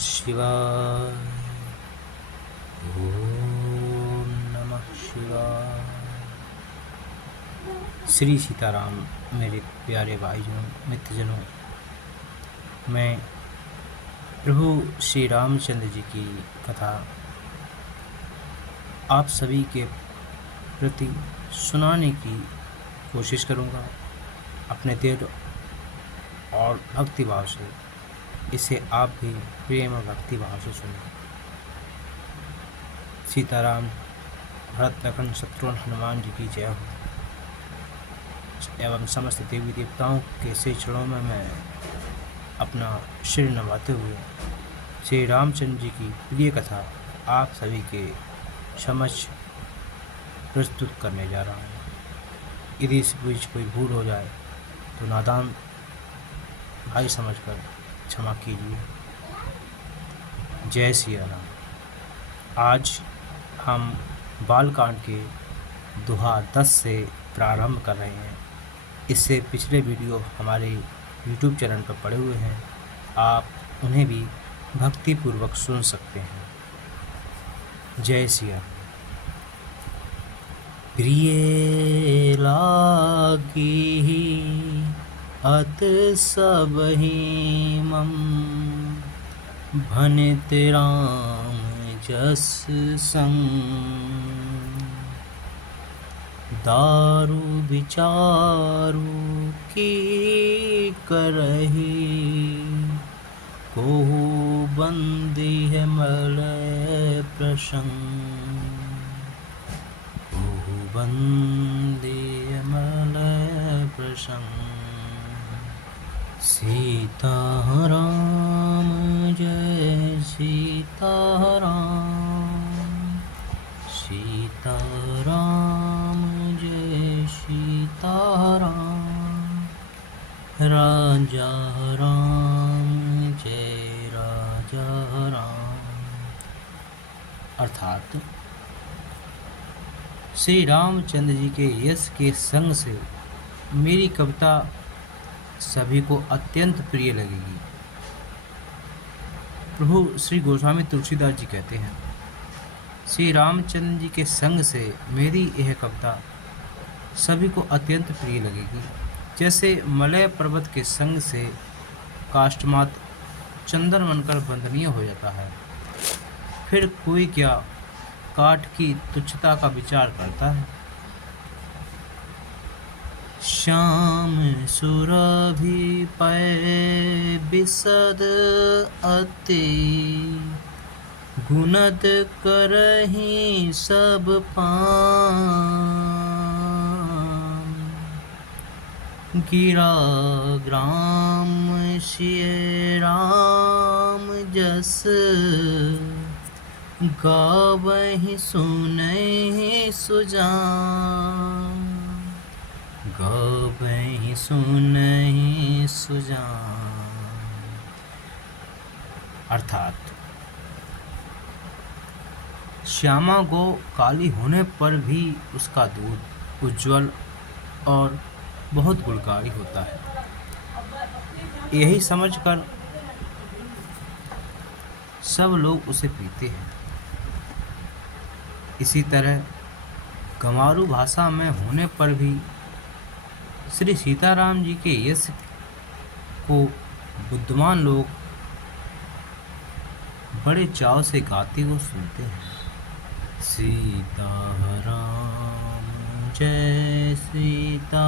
शिवाय। ओम नमः शिवाय। श्री सीताराम। मेरे प्यारे भाइयों, मित्रजनों, मैं प्रभु श्री रामचंद्र जी की कथा आप सभी के प्रति सुनाने की कोशिश करूँगा अपने दिल और भक्ति भाव से। इसे आप भी प्रेम और भक्ति भाव से सुनें। सीताराम, भरत लखन शत्रुघ्न हनुमान जी की जय हो एवं समस्त देवी देवताओं के श्री चरणों में मैं अपना सिर नवाते हुए श्री रामचंद्र जी की प्रिय कथा आप सभी के समक्ष प्रस्तुत करने जा रहा हूँ। यदि इस बीच कोई भूल हो जाए तो नादान भाई समझकर क्षमा कीजिए। जय सिया राम। आज हम बालकांड के दोहा 10 से प्रारंभ कर रहे हैं। इससे पिछले वीडियो हमारे YouTube चैनल पर पड़े हुए हैं, आप उन्हें भी भक्तिपूर्वक सुन सकते हैं। जय सिया। प्रिय लागी अत सबहि मम, भनित राम जस संग। दारु विचारु की करहि, कोहु बंदी है मलय प्रसंग। कोहु बंदी है मलय प्रसंग। सीताराम जय सीताराम। सीताराम जय सीताराम। राजा राम जय राजा राम। अर्थात श्री रामचंद्र जी के यश के संग से मेरी कविता सभी को अत्यंत प्रिय लगेगी। प्रभु श्री गोस्वामी तुलसीदास जी कहते हैं, श्री रामचंद्र जी के संग से मेरी यह कविता सभी को अत्यंत प्रिय लगेगी। जैसे मलय पर्वत के संग से काष्ठमात चंदन बनकर वंदनीय हो जाता है, फिर कोई क्या काठ की तुच्छता का विचार करता है। श्याम सुरभि पै बिसद अति, गुणद करहि सब पान। गिरा ग्राम सिय राम जस, गावहि सुनहि सुजान। गावहि सुनहि सुजान। अर्थात श्यामा गौ काली होने पर भी उसका दूध उज्जवल और बहुत गुणकारी होता है। यही समझकर सब लोग उसे पीते हैं। इसी तरह गंवारू भाषा में होने पर भी श्री सीताराम जी के यश को बुद्धिमान लोग बड़े चाव से गाते हुए सुनते हैं। सीताराम जय सीताराम।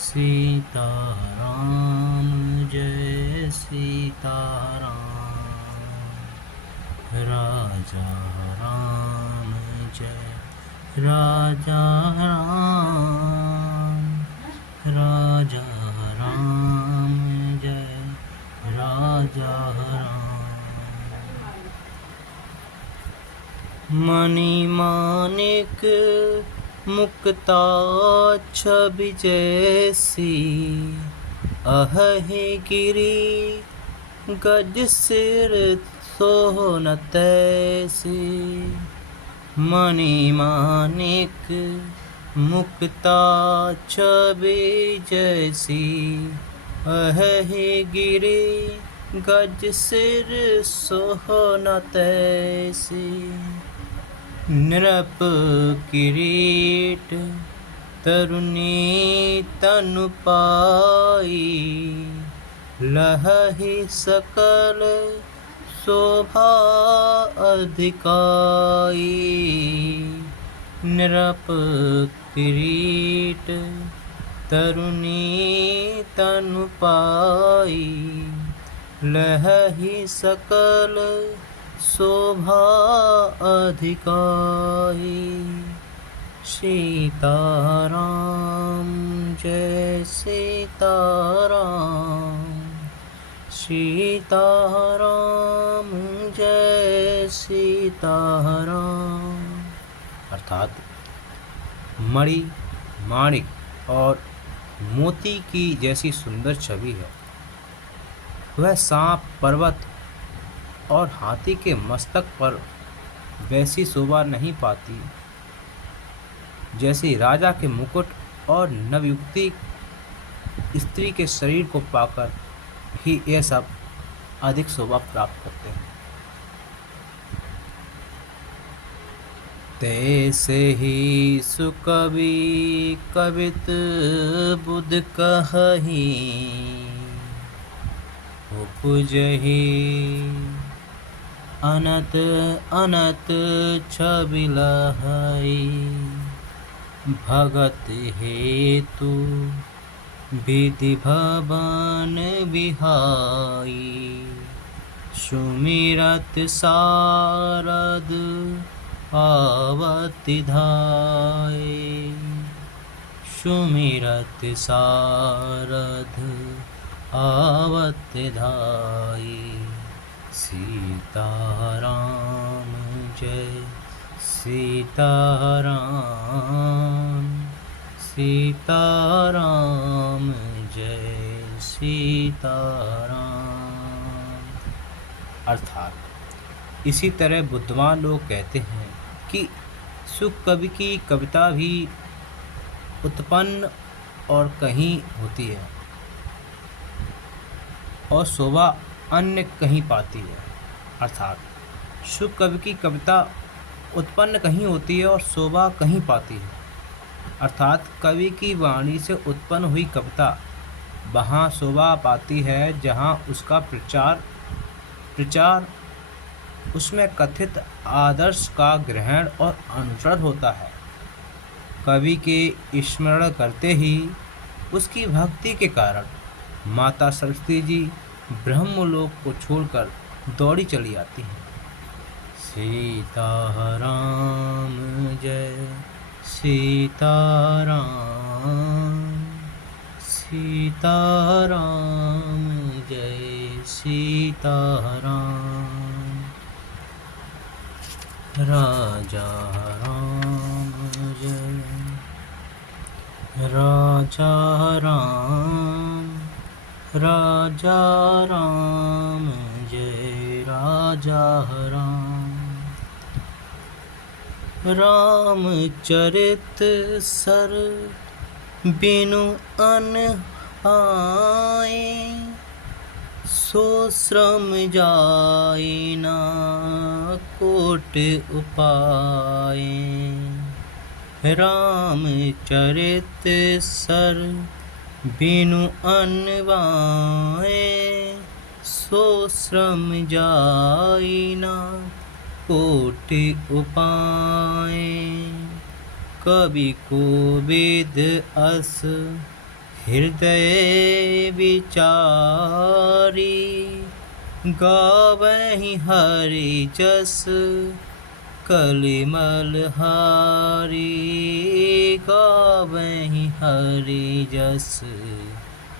सीताराम जय सीताराम। राजा राम जय राजा राम। राजा राम जय राजा राम। मणिमाणिक मुक्ता छवि जैसी, अहि गिरी गज सिर सोहन तैसी। मणिमाणिक मुक्ता छवि जैसी, अहि गिरे गज सिर सोहन तैसे, नृप किरीट तरुणी तनु पाई, लहहि सकल शोभा अधिकाई। नृप किरीट तरुणी तनु पाई, लहहि सकल शोभा अधिकाई। सीताराम जय सीताराम, सीताराम जय सीताराम। अर्थात मणि, माणिक और मोती की जैसी सुंदर छवि है, वह सांप, पर्वत और हाथी के मस्तक पर वैसी शोभा नहीं पाती जैसे राजा के मुकुट और नवयुक्ति स्त्री के शरीर को पाकर ही ये सब अधिक शोभा प्राप्त करते हैं। तैसे ही सुकवि कवित बुध कहहि, उपजहि अनत अनत छवि लहई। भगत हेतु विधि भवन बिहाई, सुमिरत सारद आवति धाय। सुमिरत सारद आवति धाय। सीताराम जय सीताराम, सीताराम जय सीताराम। अर्थात इसी तरह बुद्धिमान लोग कहते हैं कि सुख कवि की कविता भी उत्पन्न और कहीं होती है और शोभा अन्य कहीं पाती है। अर्थात सुख कवि की कविता उत्पन्न कहीं होती है और शोभा कहीं पाती है। अर्थात कवि की वाणी से उत्पन्न हुई कविता वहाँ शोभा पाती है जहाँ उसका प्रचार उसमें कथित आदर्श का ग्रहण और अनुसरण होता है। कवि के स्मरण करते ही उसकी भक्ति के कारण माता सरस्वती जी ब्रह्मलोक को छोड़कर दौड़ी चली आती हैं। सीताराम जय सीताराम, सीताराम जय सीताराम। राजा राम जय राजा राम, राजा राम जय राजा राम। रामचरित सर बिनु अनहाय, सो श्रम जाय ना कोट उपाय। रामचरित सर बिनु अनवाय, सो श्रम जाय ना कोट उपाय। कवि को वेद अस हृदय विचारी, गावहि हरि जस कलिमल हारी। गावहि हरि जस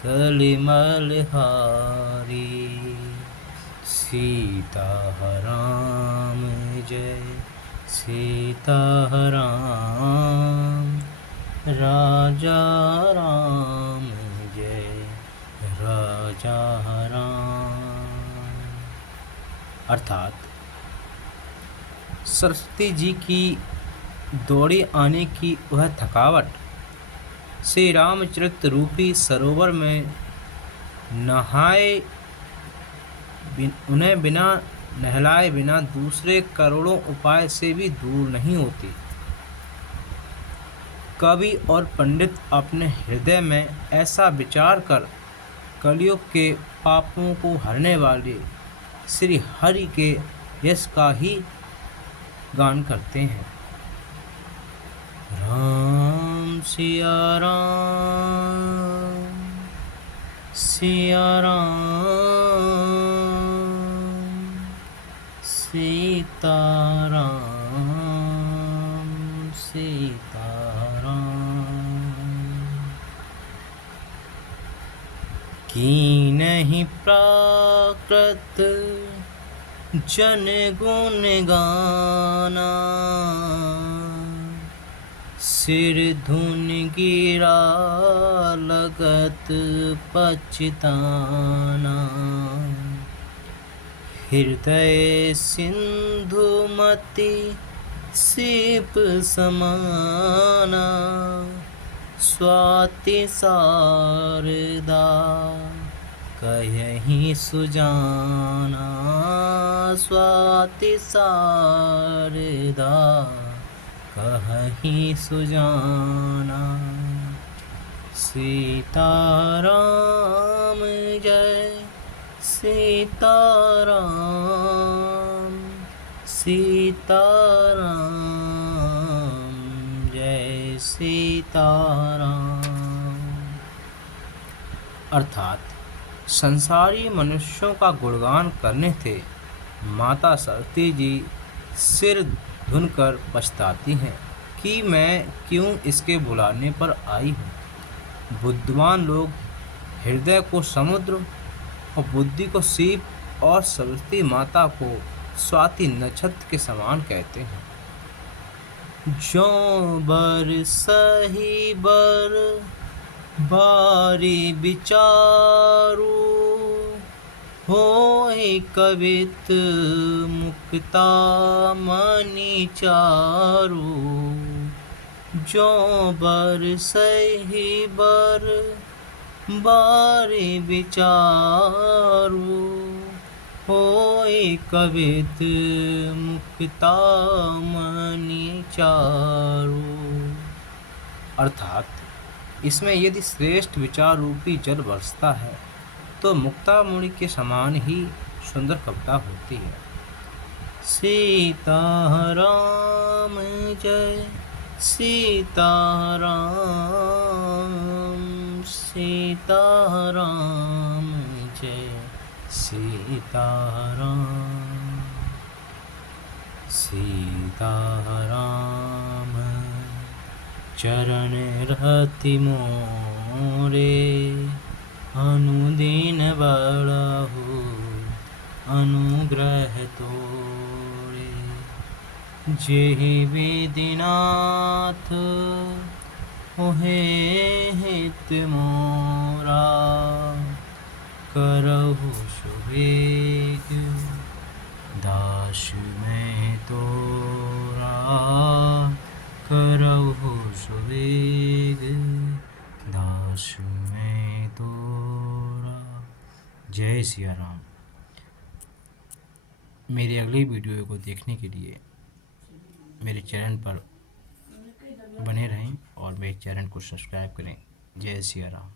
कलिमल हारी। सीताराम जय सीताराम, राजा राम जय राजा राम। अर्थात सरस्वती जी की दौड़ी आने की वह थकावट श्री रामचरित रूपी सरोवर में नहाए उन्हें बिना नहलाए बिना दूसरे करोड़ों उपाय से भी दूर नहीं होती। कवि और पंडित अपने हृदय में ऐसा विचार कर कलयुग के पापों को हरने वाले श्री हरि के यश का ही गान करते हैं। राम सिया राम, सिया राम, सीता राम, सीता राम। की नहीं प्राकृत जन गुण गाना, सिर धुन गिरा लगत पछताना। हृदय सिंधुमति सीप समाना, स्वाति शारदा कहीं सुजाना, स्वाति शारदा कहीं सुजाना। सीताराम जय सीताराम, सीताराम जय सीताराम। अर्थात संसारी मनुष्यों का गुणगान करने थे माता सरस्वती जी सिर धुनकर पछताती हैं कि मैं क्यों इसके बुलाने पर आई हूँ। बुद्धिमान लोग हृदय को समुद्र और बुद्धि को सीप और सरस्वती माता को स्वाति नक्षत्र के समान कहते हैं। जो बर सही बर बारी विचारू, होए कवित मुक्ता मनि चारू। जो बर सही बर बारी विचारू, होए कवित मुक्ता मनि चारू। अर्थात इसमें यदि श्रेष्ठ विचार रूपी जल बरसता है तो मुक्तामणि के समान ही सुंदर कविता होती है। सीताराम जय सीताराम, सीताराम जय सीताराम, सीताराम चरण रति मोरे, अनुदीन बड़हु अनुग्रह तोरे। जेहि विधिनाथ ओहे हित मोरा, करहु सुवेग दास मैं तोरा। करहु सुवेग दास मैं तोरा। जय सिया राम। मेरी अगली वीडियो को देखने के लिए मेरे चैनल पर बने रहें और मेरे चैनल को सब्सक्राइब करें। जय सिया राम।